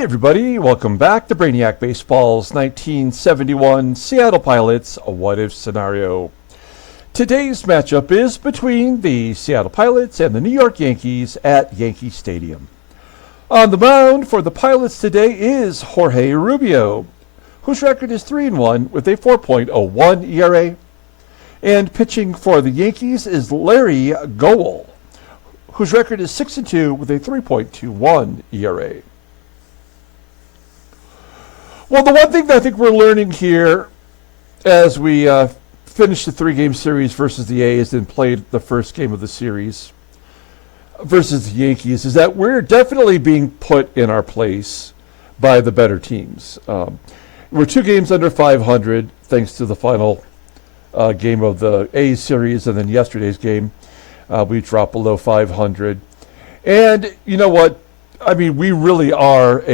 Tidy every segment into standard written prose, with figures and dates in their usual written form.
Hi everybody, welcome back to Brainiac Baseball's 1971 Seattle Pilots a What If Scenario. Today's matchup is between the Seattle Pilots and the New York Yankees at Yankee Stadium. On the mound for the Pilots today is Jorge Rubio, whose record is 3-1 with a 4.01 ERA. And pitching for the Yankees is Larry Gowell, whose record is 6-2 with a 3.21 ERA. Well, the one thing that I think we're learning here as we finish the three-game series versus the A's and played the first game of the series versus the Yankees is that we're definitely being put in our place by the better teams. We're 2 games under 500 thanks to the final game of the A's series, and then yesterday's game we dropped below 500. And you know what? I mean, we really are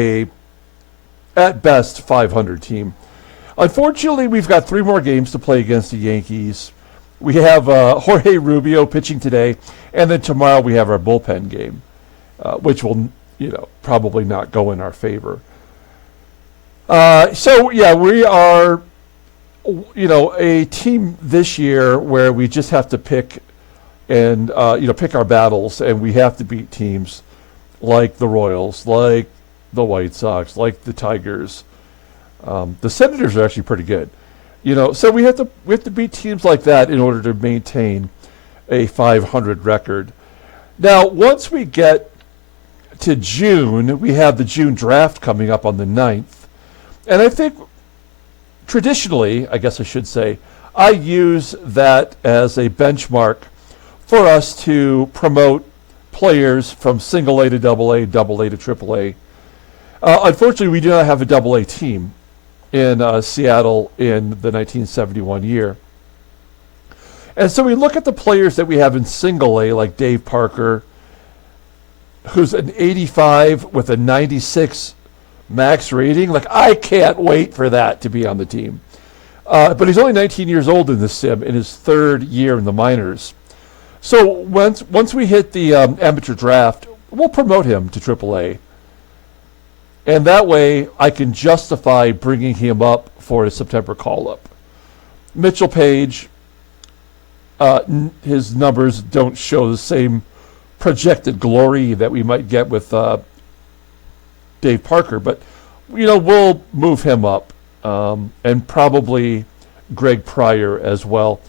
at best 500 team. Unfortunately, we've got 3 more games to play against the Yankees. We have Jorge Rubio pitching today, and then tomorrow we have our bullpen game, which will, probably not go in our favor. So yeah, we are, a team this year where we just have to pick and pick our battles, and we have to beat teams like the Royals, like the White Sox, like the Tigers. The Senators are actually pretty good, so we have to beat teams like that in order to maintain a 500 record. Now, once we get to June, we have the June draft coming up on the 9th, and I think traditionally, I guess I should say, I use that as a benchmark for us to promote players from single A to double A to triple A. Unfortunately, we do not have a double A team in Seattle in the 1971 year. And so we look at the players that we have in single A, like Dave Parker, who's an 85 with a 96 max rating. Like, I can't wait for that to be on the team. But he's only 19 years old in this sim, in his 3rd year in the minors. So once we hit the amateur draft, we'll promote him to AAA. And that way, I can justify bringing him up for a September call-up. Mitchell Page, his numbers don't show the same projected glory that we might get with Dave Parker, but we'll move him up, and probably Greg Pryor as well.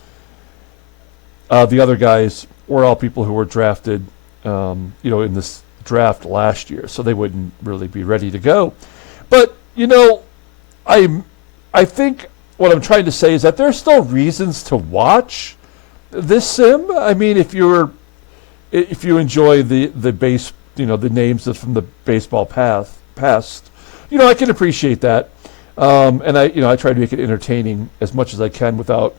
The other guys were all people who were drafted, in this draft last year, so they wouldn't really be ready to go. But I think what I'm trying to say is that there's still reasons to watch this sim. I mean, if you enjoy the base, the names from the baseball past, I can appreciate that, and I try to make it entertaining as much as I can without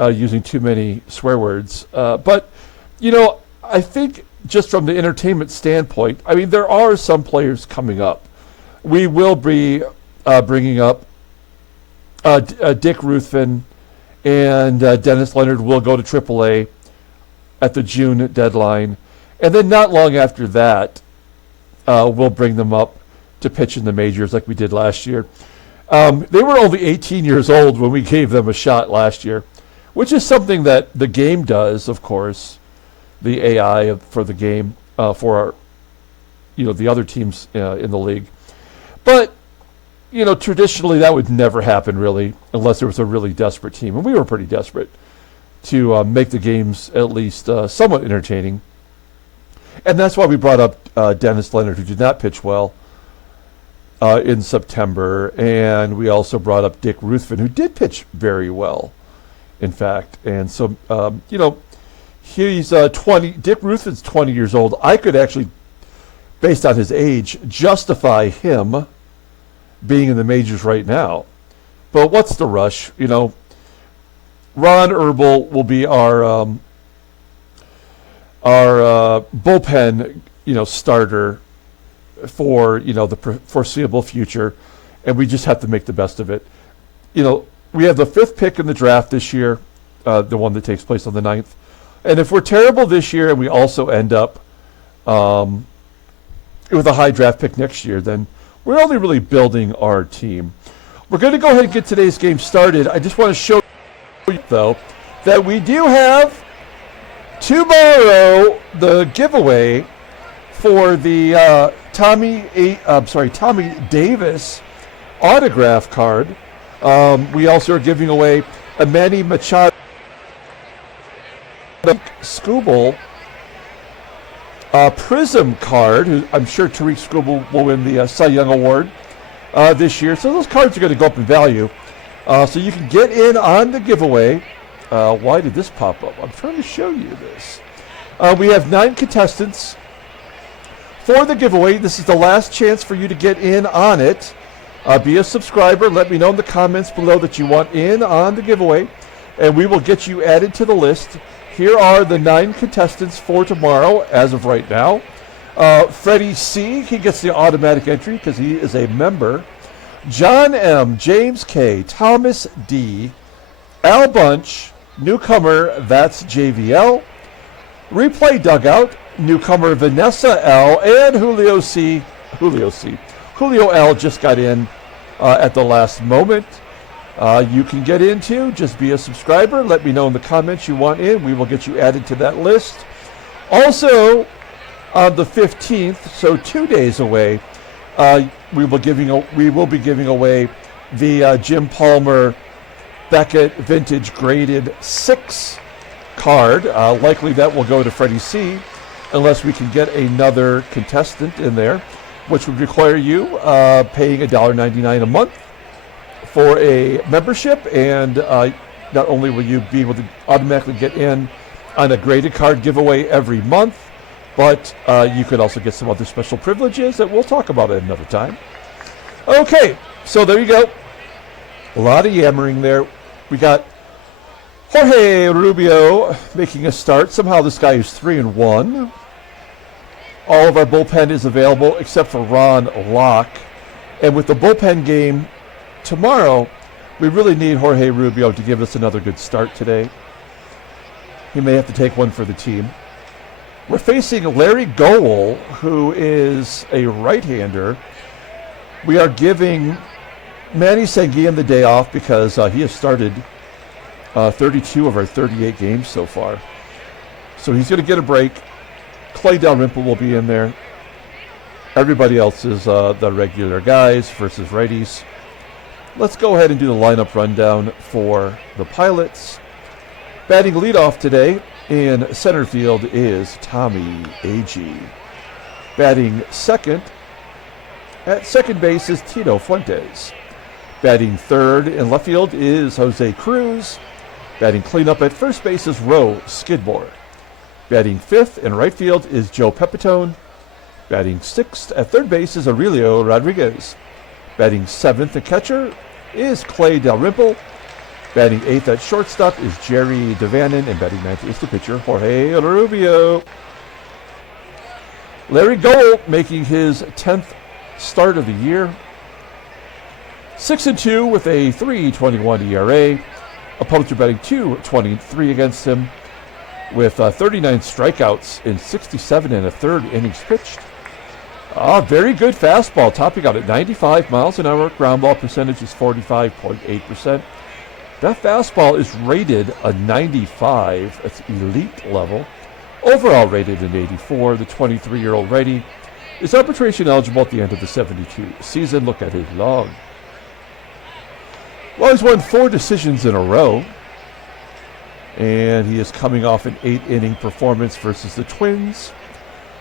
using too many swear words. But I think, just from the entertainment standpoint, I mean, there are some players coming up. We will be bringing up Dick Ruthven, and Dennis Leonard will go to AAA at the June deadline. And then not long after that, we'll bring them up to pitch in the majors like we did last year. They were only 18 years old when we gave them a shot last year, which is something that the game does, of course. The AI for the game, for our, the other teams in the league. But, traditionally that would never happen really, unless there was a really desperate team. And we were pretty desperate to make the games at least somewhat entertaining. And that's why we brought up Dennis Leonard, who did not pitch well in September. And we also brought up Dick Ruthven, who did pitch very well, in fact. And so, he's 20. Dick Ruthven's 20 years old. I could actually, based on his age, justify him being in the majors right now. But what's the rush? Ron Herbal will be our bullpen, starter for the foreseeable future, and we just have to make the best of it. We have the 5th pick in the draft this year, the one that takes place on the 9th. And if we're terrible this year and we also end up with a high draft pick next year, then We're only really building our team. We're going to go ahead and get today's game started. I just want to show you, though, that we do have tomorrow the giveaway for the Tommie Davis autograph card. We also are giving away a Manny Machado Skubal Prism card, who I'm sure Tariq Skubal will win the Cy Young Award this year. So those cards are going to go up in value. So you can get in on the giveaway. Why did this pop up? I'm trying to show you this. We have 9 contestants for the giveaway. This is the last chance for you to get in on it. Be a subscriber. Let me know in the comments below that you want in on the giveaway, and we will get you added to the list. Here are the 9 contestants for tomorrow as of right now. Freddie C., he gets the automatic entry because he is a member. John M., James K., Thomas D., Al Bunch, newcomer, that's JVL. Replay Dugout, newcomer Vanessa L., and Julio C. Julio L. just got in at the last moment. You can get in too. Just be a subscriber. Let me know in the comments you want in. We will get you added to that list. Also, on the 15th, so 2 days away, we will be giving away the Jim Palmer Beckett Vintage Graded 6 card. Likely that will go to Freddie C, unless we can get another contestant in there, which would require you paying $1.99 a month for a membership, and not only will you be able to automatically get in on a graded card giveaway every month, but you could also get some other special privileges that we'll talk about at another time. Okay, so there you go. A lot of yammering there. We got Jorge Rubio making a start. Somehow this guy is 3-1. All of our bullpen is available except for Ron Locke. And with the bullpen game tomorrow, we really need Jorge Rubio to give us another good start today. He may have to take one for the team. We're facing Larry Gowell, who is a right-hander. We are giving Manny Sanguillen the day off because he has started 32 of our 38 games so far. So he's going to get a break. Clay DaLRYMPLE will be in there. Everybody else is the regular guys versus righties. Let's go ahead and do the lineup rundown for the Pilots. Batting leadoff today in center field is Tommie AGEE. Batting second at second base is Tito Fuentes. Batting third in left field is Jose CRUZ. Batting cleanup at first base is SKIDMORE. Batting fifth in right field is Joe Pepitone. Batting sixth at third base is Aurelio Rodriguez. Batting seventh at catcher is Clay DaLRYMPLE. Batting eighth at shortstop is Jerry DaVANON. And batting ninth is the pitcher, Jorge Rubio. Larry Gowell making his 10th start of the year. 6-2 with a 3.21 ERA. Opponents are batting .223 against him, with 39 strikeouts in 67 and a third innings pitched. Very good fastball, topping out at 95 miles an hour. Ground ball percentage is 45.8%. That fastball is rated a 95. That's elite level. Overall rated an 84. The 23-year-old righty is arbitration eligible at the end of the 72 season. Look at his log. Well, he's won 4 decisions in a row. And he is coming off an 8-inning performance versus the Twins,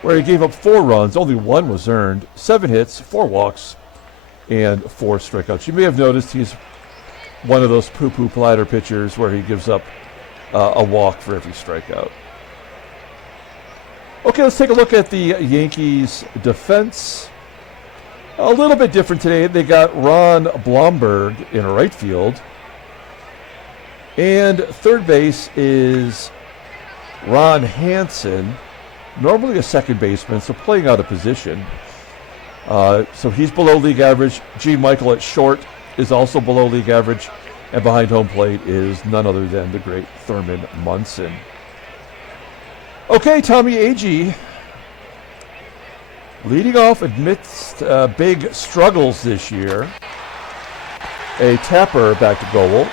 where he gave up 4 runs, only 1 was earned, 7 hits, 4 walks, and 4 strikeouts. You may have noticed he's one of those poo-poo platter pitchers where he gives up a walk for every strikeout. Okay, let's take a look at the Yankees defense. A little bit different today. They got Ron Blomberg in right field. And third base is Ron HANSEN, normally a second baseman, so playing out of position. So he's below league average. Gene Michael at short is also below league average. And behind home plate is none other than the great Thurman MUNSON. Okay, Tommie AGEE. Leading off amidst big struggles this year. A tapper back to Gowell.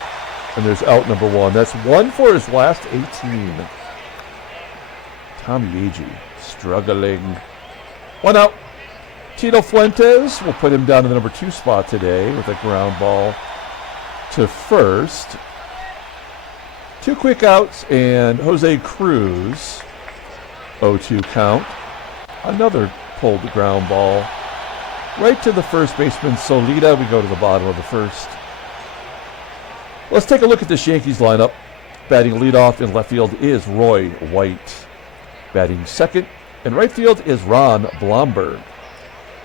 And there's out number 1. That's 1 for his last 18. Tommie AGEE struggling. 1 out. Tito Fuentes will put him down in the number 2 spot today with a ground ball to first. 2 quick outs and Jose CRUZ. 0-2 count. Another pulled ground ball right to the first baseman SOLAITA. We go to the bottom of the first. Let's take a look at this Yankees lineup. Batting leadoff in left field is Roy White. Batting second in right field is Ron Blomberg.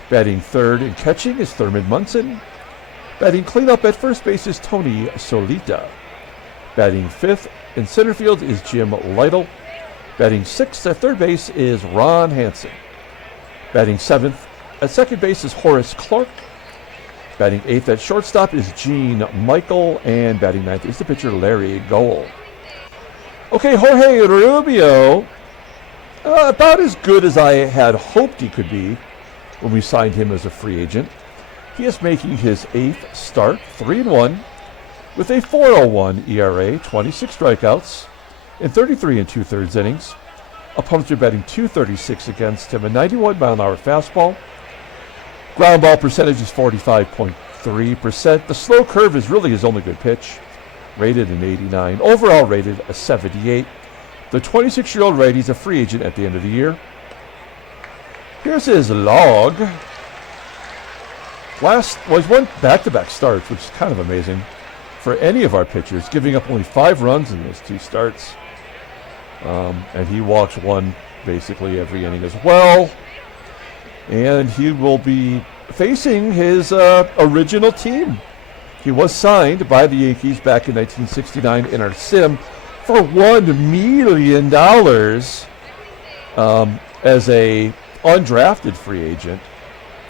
Batting third and catching is Thurman MUNSON. Batting cleanup at first base is Tony SOLAITA. Batting fifth in center field is Jim LYTTLE. Batting sixth at third base is Ron HANSEN. Batting seventh at second base is Horace CLARKE. Batting eighth at shortstop is Gene Michael. And batting ninth is the pitcher Larry Gowell. Okay, Jorge Rubio, about as good as I had hoped he could be when we signed him as a free agent. He is making his 8th start, 3-1, with a 4.01 ERA, 26 strikeouts in 33 2/3 innings. Opponents are batting .236 against him, a 91-mile-an-hour fastball. Ground ball percentage is 45.3%. The slow curve is really his only good pitch, rated an 89. Overall rated a 78. The 26-year-old righty is a free agent at the end of the year. Here's his log. He's won back-to-back starts, which is kind of amazing for any of our pitchers, giving up only 5 runs in those 2 starts. And he walks 1 basically every inning as well. And he will be facing his original team. He was signed by the Yankees back in 1969 in our sim for $1 million as a undrafted free agent.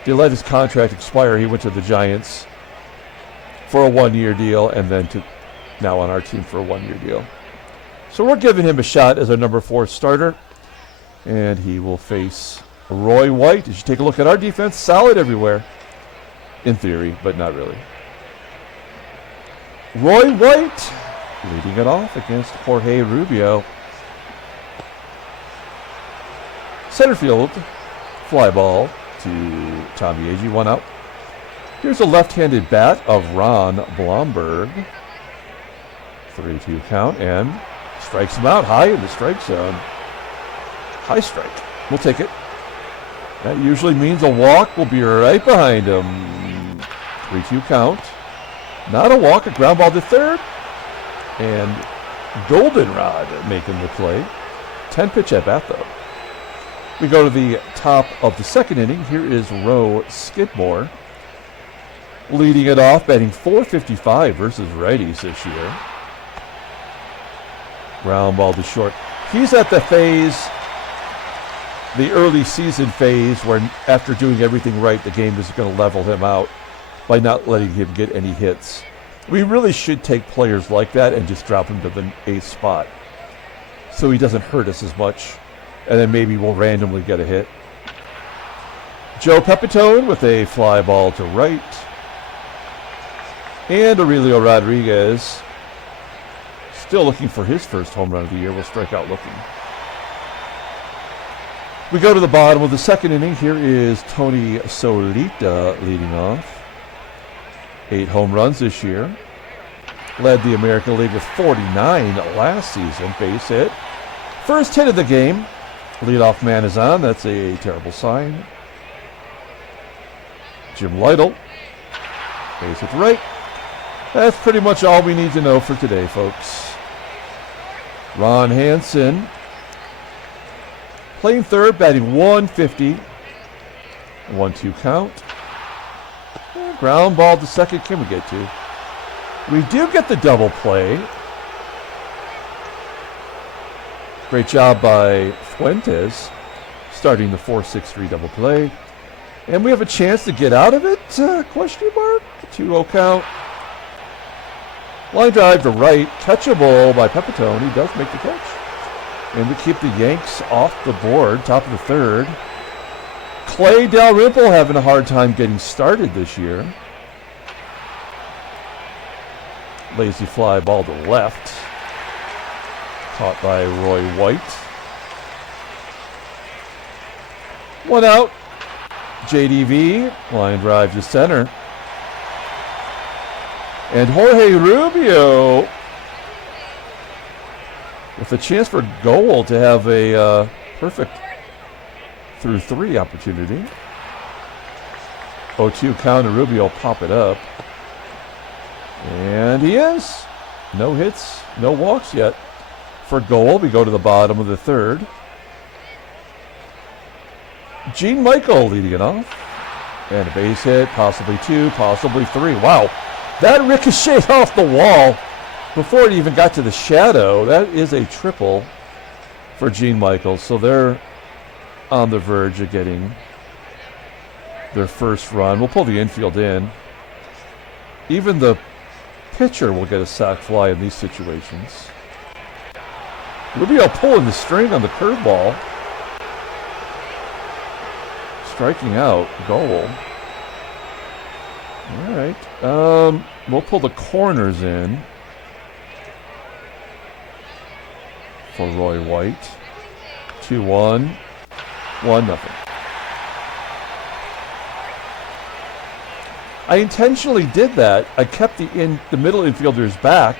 They let his contract expire. He went to the Giants for a 1-year deal and then to now on our team for a 1-year deal. So we're giving him a shot as our number 4 starter. And he will face Roy White. As you take a look at our defense, solid everywhere. In theory, but not really. Roy White leading it off against Jorge Rubio. Center field, fly ball to Tommie AGEE, 1 out. Here's a left-handed bat of Ron Blomberg. 3-2 count and strikes him out high in the strike zone. High strike. We'll take it. That usually means a walk. Will be right behind him. 3-2 count. Not a walk, a ground ball to third. And Goldenrod making the play. 10-pitch at bat, though. We go to the top of the second inning. Here is SKIDMORE leading it off, batting .455 versus righties this year. Ground ball to short. He's at the phase, the early season phase, where after doing everything right, the game is going to level him out by not letting him get any hits. We really should take players like that and just drop him to the 8th spot so he doesn't hurt us as much, and then maybe we'll randomly get a hit. Joe Pepitone with a fly ball to right. And Aurelio Rodriguez, still looking for his first home run of the year, will strike out looking. We go to the bottom of the second inning. Here is Tony SOLAITA leading off. 8 home runs this year. Led the American League with 49 last season. Base hit. First hit of the game. Leadoff man is on. That's a terrible sign. Jim LYTTLE. Base hit right. That's pretty much all we need to know for today, folks. Ron HANSEN playing third, batting .150. 1-2 count. Ground ball to second. Can we get to? We do get the double play. Great job by Fuentes starting the 4-6-3 double play. And we have a chance to get out of it? Question mark. 2-0 count. Line drive to right. Catchable by Pepitone. He does make the catch. And we keep the Yanks off the board. Top of the third. Clay Dalrymple having a hard time getting started this year. Lazy fly ball to left. Caught by Roy White. One out. JDV. Line drive to center. And Jorge Rubio with a chance for Gowell to have a perfect through 3 opportunity. 0-2 count, and Rubio will pop it up. And he is. No hits, no walks yet for Gowell. We go to the bottom of the 3rd. Gene Michael leading it off. And a base hit, possibly 2, possibly 3. Wow, that ricocheted off the wall before it even got to the shadow. That is a triple for Gene Michael. So they're on the verge of getting their first run. We'll pull the infield in. Even the pitcher will get a sac fly in these situations. Rubio pulling the string on the curveball. Striking out Gowell. All right. We'll pull the corners in for Roy White. 2-1. 1-0. I intentionally did that. I kept the middle infielders back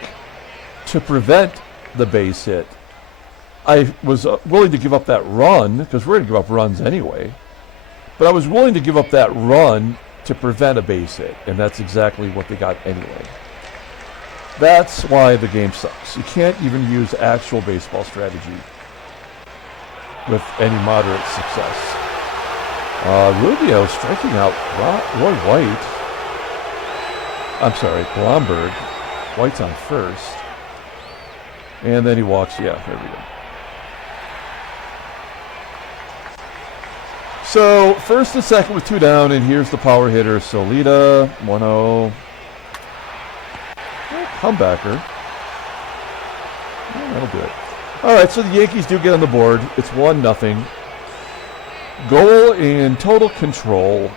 to prevent the base hit. I was willing to give up that run because we're going to give up runs anyway. But I was willing to give up that run to prevent a base hit, and that's exactly what they got anyway. That's why the game sucks. You can't even use actual baseball strategy with any moderate success. Rubio striking out Roy White. I'm sorry, Blomberg. White's on first. And then he walks. Yeah, there we go. So, first and second with 2 down, and here's the power hitter, SOLAITA. 1-0. Comebacker. Yeah, that'll do it. All right, so the Yankees do get on the board. It's 1-0. Goal in total control.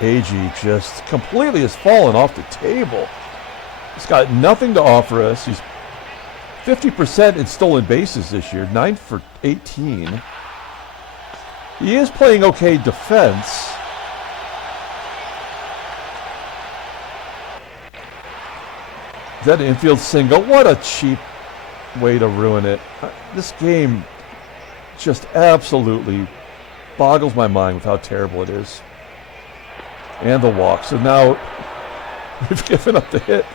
AGEE just completely has fallen off the table. He's got nothing to offer us. He's 50% in stolen bases this year, 9 for 18. He is playing okay defense. Is that an infield single? What a cheap way to ruin it. This game just absolutely boggles my mind with how terrible it is. And the walk. So now we've given up the hit,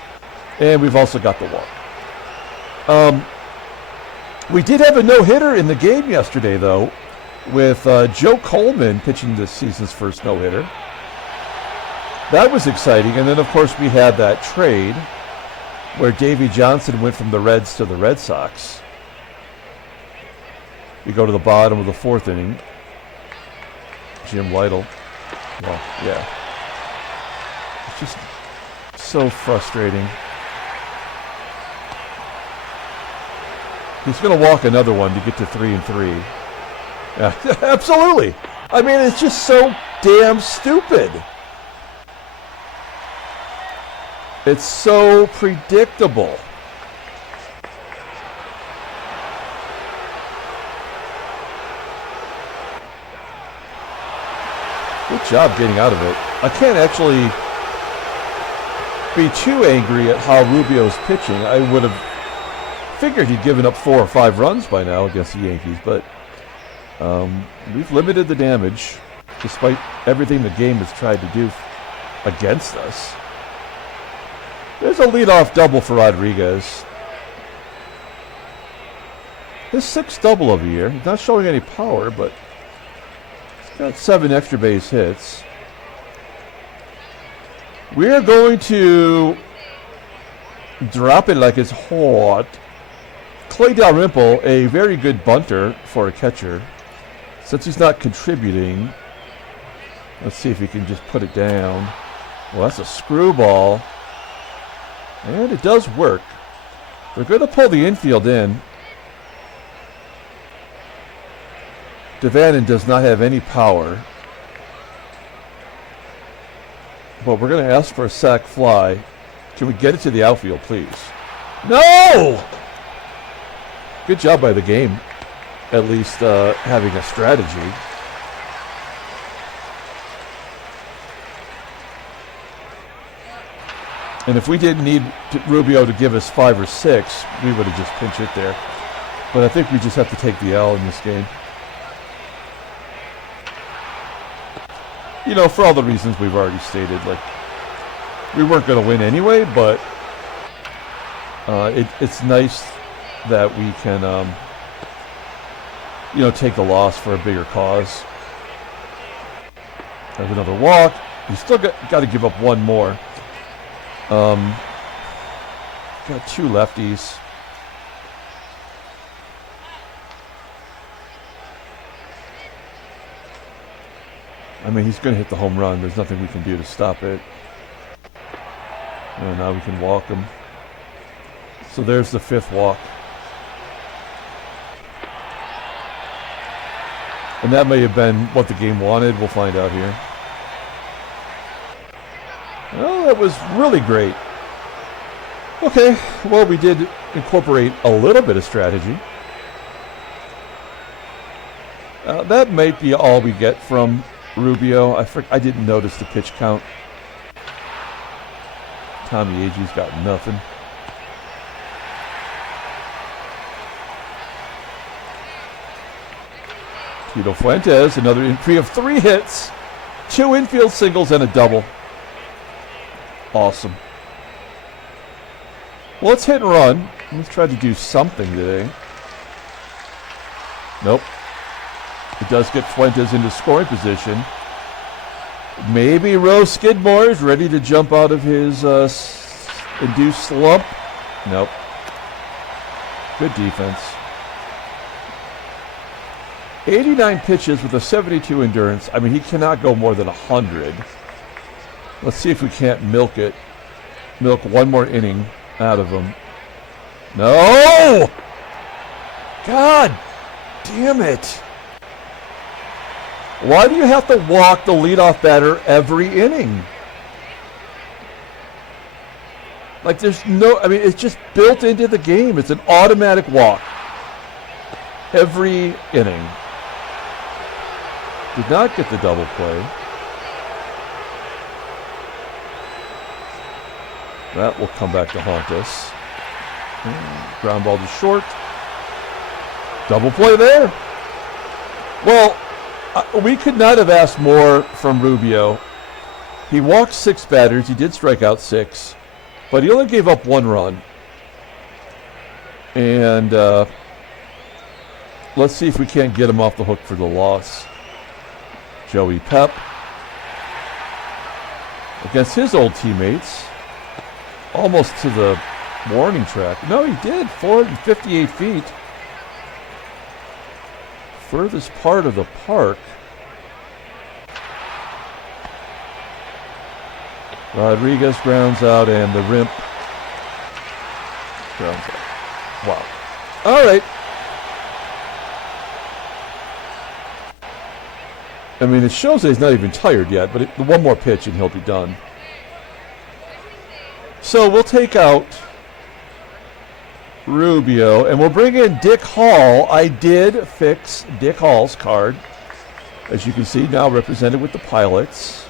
and we've also got the walk. We did have a no-hitter in the game yesterday, though, with Joe Coleman pitching this season's first no-hitter. That was exciting. And then, of course, we had that trade where Davey Johnson went from the Reds to the Red Sox. We go to the bottom of the 4th inning. Jim Lytle. Well, yeah. It's just so frustrating. He's going to walk another one to get to 3-3. Yeah, absolutely. I mean, it's just so damn stupid. It's so predictable. Good job getting out of it. I can't actually be too angry at how Rubio's pitching. I would have figured he'd given up 4 or 5 runs by now against the Yankees, but we've limited the damage despite everything the game has tried to do against us. There's a leadoff double for Rodriguez. His 6th double of the year. He's not showing any power, but he's got 7 extra base hits. We are going to drop it like it's hot. Clay Dalrymple, a very good bunter for a catcher. Since he's not contributing, let's see if he can just put it down. Well, that's a screwball. And it does work. They're going to pull the infield in. DaVANON does not have any power. But we're going to ask for a sac fly. Can we get it to the outfield, please? No! Good job by the game. At least having a strategy. And if we didn't need Rubio to give us 5 or 6, we would have just pinch hit there. But I think we just have to take the L in this game. You know, for all the reasons we've already stated, like, we weren't going to win anyway, but it's nice that we can, you know, take the loss for a bigger cause. There's another walk. You still got to give up one more. Got 2 lefties. I mean, he's going to hit the home run. There's nothing we can do to stop it. And now we can walk him. So there's the 5th walk. And that may have been what the game wanted. We'll find out here. Well, that was really great. Okay, well, we did incorporate a little bit of strategy. That might be all we get from Rubio. I didn't notice the pitch count. Tommie AGEE's got nothing. Tito Fuentes, another entry of 3 hits, 2 infield singles, and a double. Awesome. Well, let's hit and run. Let's try to do something today. Nope. It does get Fuentes into scoring position. Maybe Skidmore is ready to jump out of his induced slump. Nope. Good defense. 89 pitches with a 72 endurance. I mean, he cannot go more than 100. Let's see if we can't milk it. Milk one more inning out of him. No! God damn it. Why do you have to walk the leadoff batter every inning? Like, there's no, I mean, it's just built into the game. It's an automatic walk every inning. Did not get the double play. That will come back to haunt us. Ground ball to short. Double play there. Well, we could not have asked more from Rubio. He walked 6 batters. He did strike out 6. But he only gave up 1 run. And let's see if we can't get him off the hook for the loss. Joey Pep. Against his old teammates. Almost to the warning track. No, he did. 458 feet. Furthest part of the park. Rodriguez grounds out and the Rimp grounds out. Wow. All right. I mean, it shows that he's not even tired yet, but one more pitch and he'll be done. So we'll take out Rubio, and we'll bring in Dick Hall. I did fix Dick Hall's card. As you can see, now represented with the Pilots.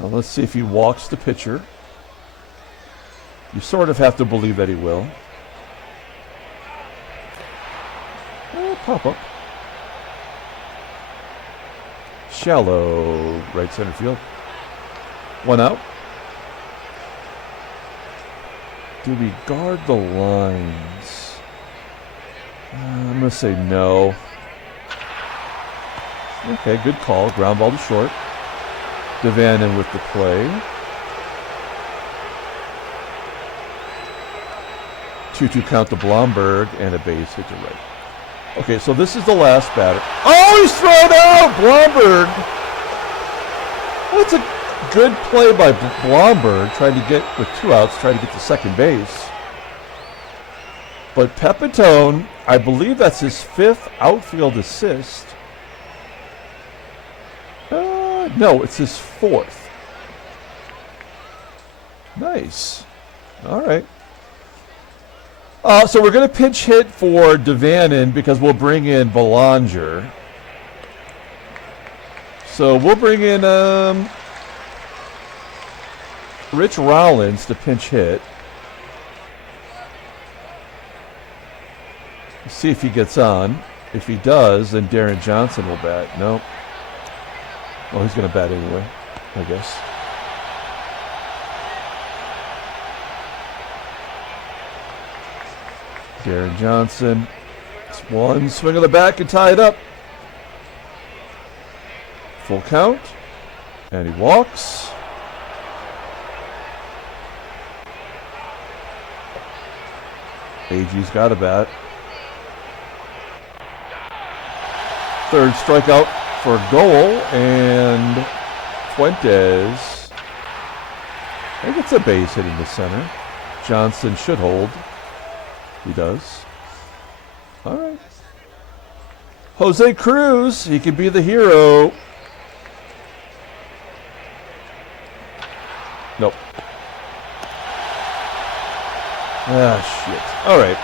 Let's see if he walks the pitcher. You sort of have to believe that he will. Pop up. Shallow right center field. 1 out. Do we guard the lines? I'm going to say no. Okay, good call. Ground ball to short. DaVANON with the play. 2-2 count to Blomberg and a base hit to right. Okay, so this is the last batter. Oh, he's thrown out! Blomberg! That's a good play by Blomberg, trying to get, with 2 outs, trying to get to second base. But Pepitone, I believe that's his 5th outfield assist. No, it's his 4th. Nice. All right. So we're going to pinch hit for DaVANON because we'll bring in Belanger. So we'll bring in Rich Rollins to pinch hit. See if he gets on. If he does, then Darren Johnson will bat. Nope. Well, he's going to bat anyway, I guess. Darren Johnson. It's one swing of the bat and tie it up. Full count. And he walks. AG's got a bat. 3rd strikeout for Gowell, and Fuentes. I think it's a base hit in the center. Johnson should hold. He does. All right. Jose CRUZ, he could be the hero. Nope. Ah, shit. All right.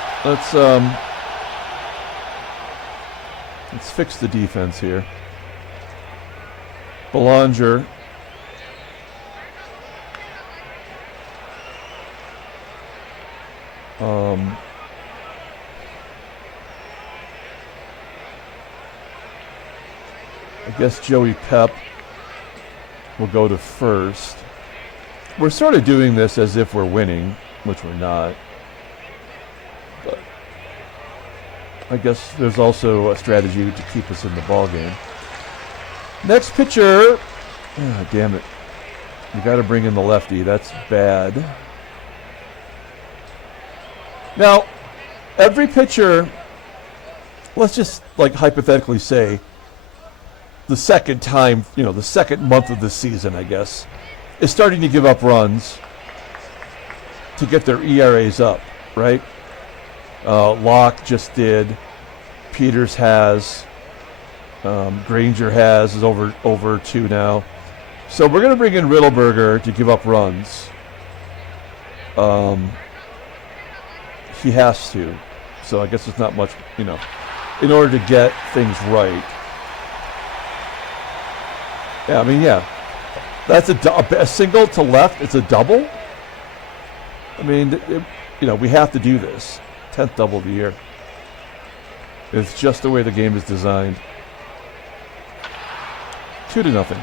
Let's fix the defense here. Belanger. I guess Joey Pep will go to first. We're sort of doing this as if we're winning, which we're not. But I guess there's also a strategy to keep us in the ball game. Next pitcher. Oh, damn it. You got to bring in the lefty. That's bad. Now, every pitcher, let's just like hypothetically say, the second time, the second month of the season, I guess, is starting to give up runs to get their ERAs up, right? Locke just did. Peters has. Granger is over 2 now. So we're going to bring in Riddleberger to give up runs. He has to. So I guess it's not much, in order to get things right. Yeah, I mean, yeah. That's a single to left. It's a double. I mean, we have to do this. 10th double of the year. It's just the way the game is designed. 2-0.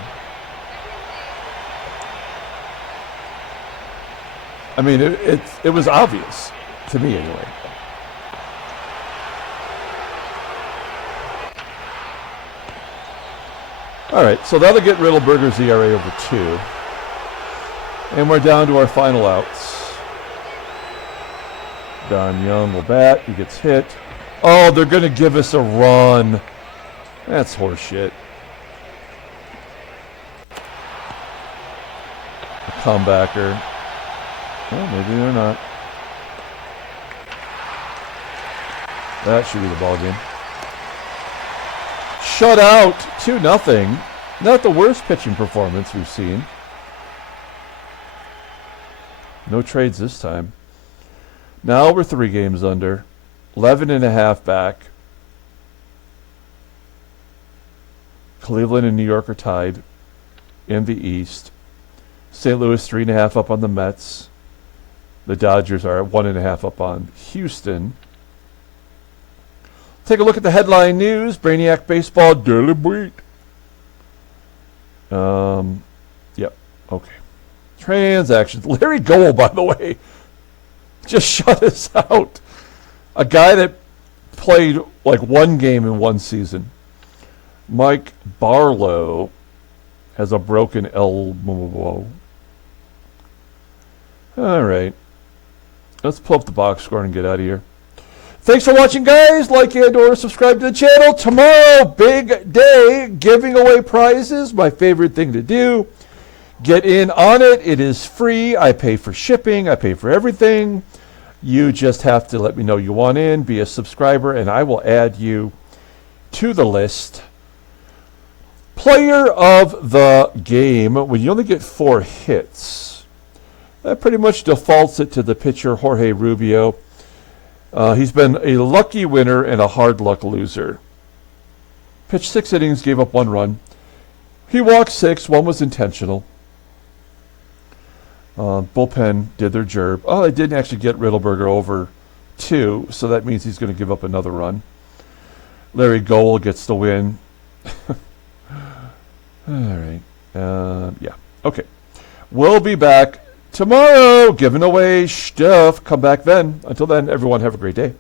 I mean, it was obvious to me anyway. All right, so that'll get Riddleberger's ERA over 2. And we're down to our final outs. Don Young will bat. He gets hit. Oh, they're going to give us a run. That's horseshit. A comebacker. Well, maybe they're not. That should be the ball game. Shut out, 2-0. Not the worst pitching performance we've seen. No trades this time. Now we're 3 games under. 11.5 back. Cleveland and New York are tied in the East. St. Louis 3.5 up on the Mets. The Dodgers are at 1.5 up on Houston. Take a look at the headline news. Brainiac Baseball Daily Beat. Yep. Okay. Transactions. Larry Gowell, by the way, just shut us out. A guy that played like 1 game in 1 season. Mike Barlow has a broken elbow. All right. Let's pull up the box score and get out of here. Thanks for watching, guys. Like and/or subscribe to the channel. Tomorrow, big day, giving away prizes. My favorite thing to do. Get in on it. It is free. I pay for shipping. I pay for everything. You just have to let me know you want in, be a subscriber, and I will add you to the list. Player of the game, when you only get 4 hits, that pretty much defaults it to the pitcher, Jorge Rubio. He's been a lucky winner and a hard luck loser. Pitched 6 innings, gave up 1 run. He walked 6, 1 was intentional. Bullpen did their job. Oh, they didn't actually get Riddleberger over 2, so that means he's going to give up another run. Larry Gowell gets the win. All right. Yeah. Okay. We'll be back tomorrow giving away stuff. Come back then. Until then, everyone have a great day.